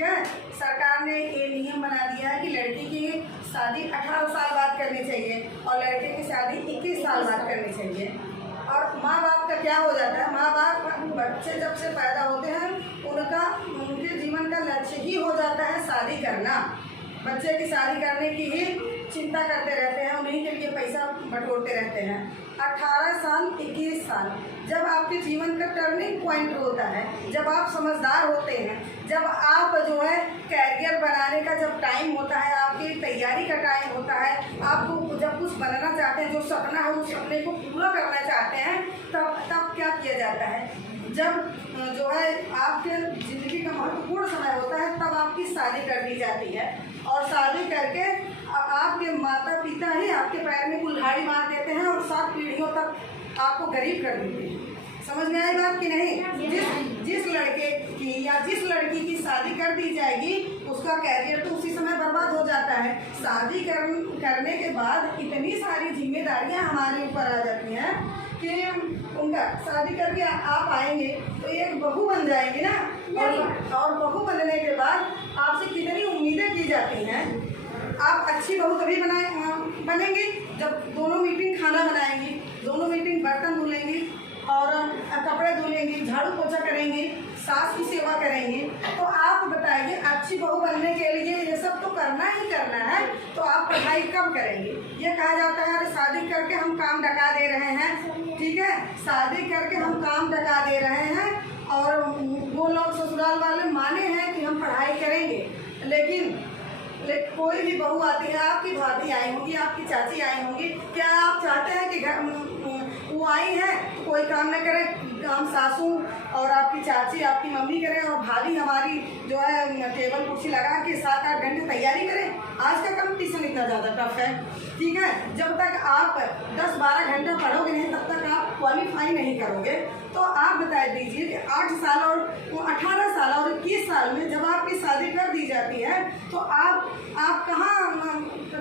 ठीक है। सरकार ने ये नियम बना दिया है कि लड़की की शादी 18 साल बाद करनी चाहिए और लड़के की शादी 21 साल बाद करनी चाहिए। और माँ बाप का क्या हो जाता है, माँ बाप बच्चे जब से पैदा होते हैं उनके जीवन का लक्ष्य ही हो जाता है शादी करना। बच्चे की शादी करने की ही चिंता करते रहते हैं, उन्हीं के लिए पैसा बटोरते रहते हैं। 18 साल 21 साल जब आपके जीवन का टर्निंग पॉइंट होता है, जब आप समझदार होते हैं, जब आप जो है कैरियर बनाने का जब टाइम होता है, आपकी तैयारी का टाइम होता है, आपको जब कुछ बनना चाहते हैं, जो सपना है उस सपने को पूरा करना चाहते हैं, तब क्या किया जाता है, जब जो है आपके ज़िंदगी का महत्वपूर्ण समय होता है तब आपकी शादी कर दी जाती है। और शादी करके आपके माता पिता ही आपके पैर में कुल्हाड़ी मार देते हैं और 7 पीढ़ियों तक आपको गरीब कर देते हैं। समझ में आई बात कि नहीं? जिस लड़के की या जिस लड़की की शादी कर दी जाएगी उसका कैरियर तो उसी समय बर्बाद हो जाता है। शादी करने के बाद इतनी सारी जिम्मेदारियां हमारे ऊपर आ जाती हैं कि उनका शादी करके आप आएंगे तो एक बहू बन जाएंगे ना, और बहू बनने के बाद आपसे कितनी उम्मीदें की जाती हैं। आप अच्छी बहू तभी बनेंगी जब दोनों मीटिंग खाना बनाएंगी, दोनों मीटिंग बर्तन धुलेंगी और कपड़े धुलेंगी, झाड़ू पोछा करेंगी, सास की सेवा करेंगी। तो आप बताइए अच्छी बहू बनने के लिए ये सब तो करना ही करना है, तो आप पढ़ाई कब करेंगे? ये कहा जाता है अरे शादी करके हम काम डका दे रहे हैं, ठीक है, शादी करके हम काम डका दे रहे हैं और वो लोग ससुराल वाले माने हैं कि हम पढ़ाई करेंगे। लेकिन कोई भी बहू आती है, आपकी भाभी आई होंगी, आपकी चाची आई होंगी, क्या आप चाहते हैं कि वो आई है तो कोई काम न करे? काम सासू और आपकी चाची आपकी मम्मी करें और भाभी हमारी जो है टेबल कुर्सी लगा के 7-8 घंटे तैयारी करें। आज का कंपटीशन इतना ज़्यादा टफ है, ठीक है। जब तक आप 10-12 घंटा पढ़ोगे नहीं तब तक आप क्वालिफाई नहीं करोगे। तो आप बता दीजिए कि 8 साल और 18 साल और 21 साल में जब आपकी शादी कर दी जाती है तो आप कहाँ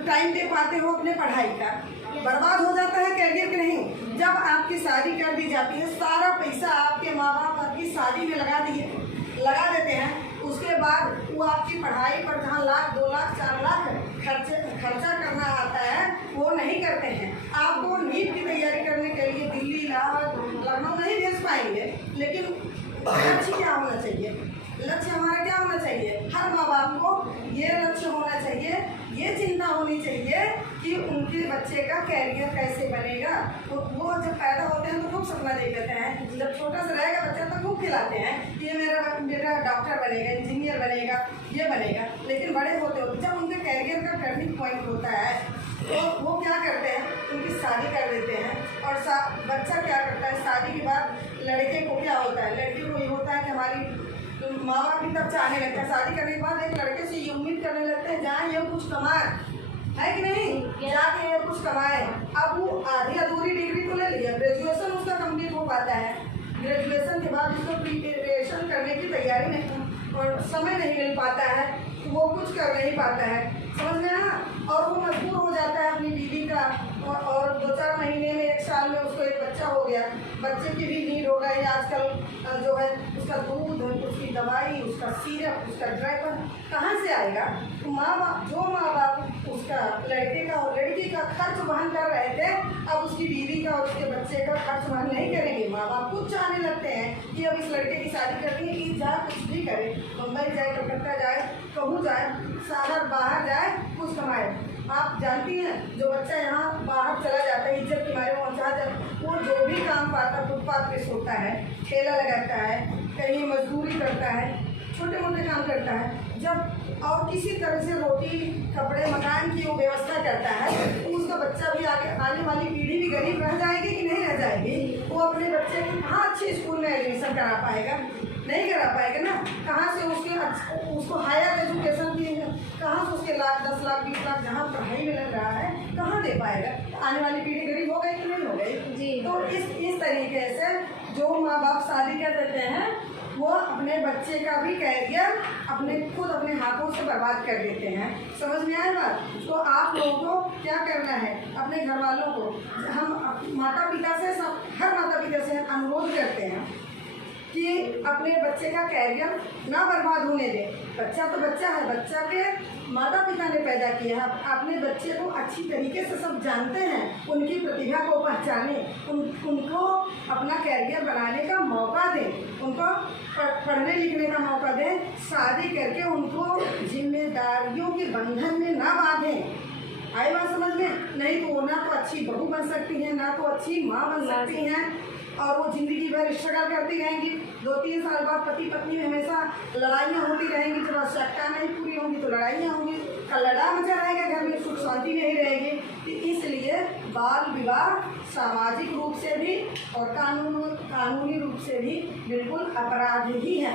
टाइम दे पाते हो अपने पढ़ाई का? बर्बाद हो जाता है कैरियर के नहीं। जब आपकी शादी कर दी जाती है सारा पैसा आपके माँ बाप आपकी शादी में लगा देते हैं, उसके बाद वो आपकी पढ़ाई पर जहाँ लाख 2 लाख 4 लाख खर्चा करना आता है वो नहीं करते हैं। आपको नीट की तैयारी करने के लिए दिल्ली इलाहाबाद लखनऊ नहीं भेज पाएंगे। लेकिन लक्ष्य क्या होना चाहिए? लक्ष्य हमारा क्या होना चाहिए? हर माँ बाप को ये लक्ष्य होना चाहिए, ये चिंता होनी चाहिए कि उनके बच्चे का कैरियर कैसे बनेगा। वो जब पैदा होते हैं तो खूब सपना देख लेते हैं, जब छोटा सा रहेगा बच्चा तो खूब खिलाते हैं कि ये मेरा बेटा डॉक्टर बनेगा, इंजीनियर बनेगा, ये बनेगा। लेकिन बड़े होते जब उनके कैरियर का टर्निंग पॉइंट होता है तो वो क्या करते हैं? उनकी शादी कर देते हैं। और बच्चा क्या करता है शादी के बाद? लड़के को क्या होता है? लड़की को ये होता है कि हमारी माँ बाप भी तब चाहने लगता है, शादी करने के बाद एक लड़के से ये उम्मीद करने लगते हैं जहाँ ये कुछ कमाए, है कि नहीं, जाके ये कुछ कमाए। अब वो आधी अधूरी डिग्री तो ले लिया, ग्रेजुएशन उसका कंप्लीट हो पाता है, ग्रेजुएशन के बाद उसको प्रिपरेशन करने की तैयारी नहीं और समय नहीं मिल पाता है, वो कुछ कर नहीं पाता है, समझ में ना। और वो मजबूर हो जाता है अपनी बीवी का और 2-4 महीने में 1 साल में उसको एक बच्चा हो गया, बच्चे की भी नीड हो गई। आजकल जो है उसका दूध, उसकी दवाई, उसका सिरप, उसका ड्राइवर कहाँ से आएगा? तो जो माँ बाप उसका लड़के का और लड़की का खर्च वहन कर रहे थे अब उसकी बीवी का और उसके बच्चे का खर्च वहन नहीं करेंगे। माँ बाप खुद चाहने लगते हैं कि अब इस लड़के की शादी करनी है कि जाए कुछ भी करे, मुंबई जाए, कलकत्ता जाए, कहूँ जाए, शहर बाहर जाए, कुछ कमाए। आप जानती हैं जो बच्चा यहाँ बाहर चला जाता है इज्जत के मारे वो जो भी काम पाता फुटपाथ पे सोता है, ठेला लगाता है, कहीं मजदूरी करता है, छोटे मोटे काम करता है, जब और किसी तरह से रोटी कपड़े मकान की वो व्यवस्था करता है तो उसका बच्चा भी आने वाली पीढ़ी भी गरीब रह जाएगी कि नहीं रह जाएगी? वो अपने बच्चे को कहाँ अच्छे स्कूल में एडमिशन करा पाएगा? नहीं करा पाएगा ना। कहाँ से उसको हायर एजुकेशन की कहाँ से उसके लाख 10 लाख 20 लाख जहाँ पढ़ाई में लग रहा है कहाँ दे पाएगा? आने वाली पीढ़ी गरीब हो गई कि नहीं हो गई जी। तो इस तरीके से जो माँ बाप शादी कर देते हैं वो अपने बच्चे का भी कैरियर अपने हाथों से बर्बाद कर देते हैं। समझ में आया बात? तो आप लोगों को क्या करना है? अपने घर वालों को हम माता पिता से हर माता पिता से अनुरोध करते हैं कि अपने बच्चे का कैरियर ना बर्बाद होने दें। बच्चा तो बच्चा है, बच्चा के माता पिता ने पैदा किया है, अपने बच्चे को अच्छी तरीके से सब जानते हैं, उनकी प्रतिभा को पहचानें, उनको अपना कैरियर बनाने का मौका दें, उनको पढ़ने लिखने का मौका दें। शादी करके उनको जिम्मेदारियों के बंधन में ना बांधें। आई बात समझ में? नहीं तो वो ना तो अच्छी बहू बन सकती हैं, ना तो अच्छी माँ बन सकती हैं, और वो ज़िंदगी भर स्ट्रगल करती रहेंगी। 2-3 साल बाद पति पत्नी में हमेशा लड़ाइयाँ होती रहेंगी। जब आवश्यकता नहीं पूरी होंगी तो लड़ाइयाँ होंगी, लड़ा मचा रहेगा, घर में सुख शांति नहीं रहेगी। तो इसलिए बाल विवाह सामाजिक रूप से भी और कानूनी रूप से भी बिल्कुल अपराध ही है।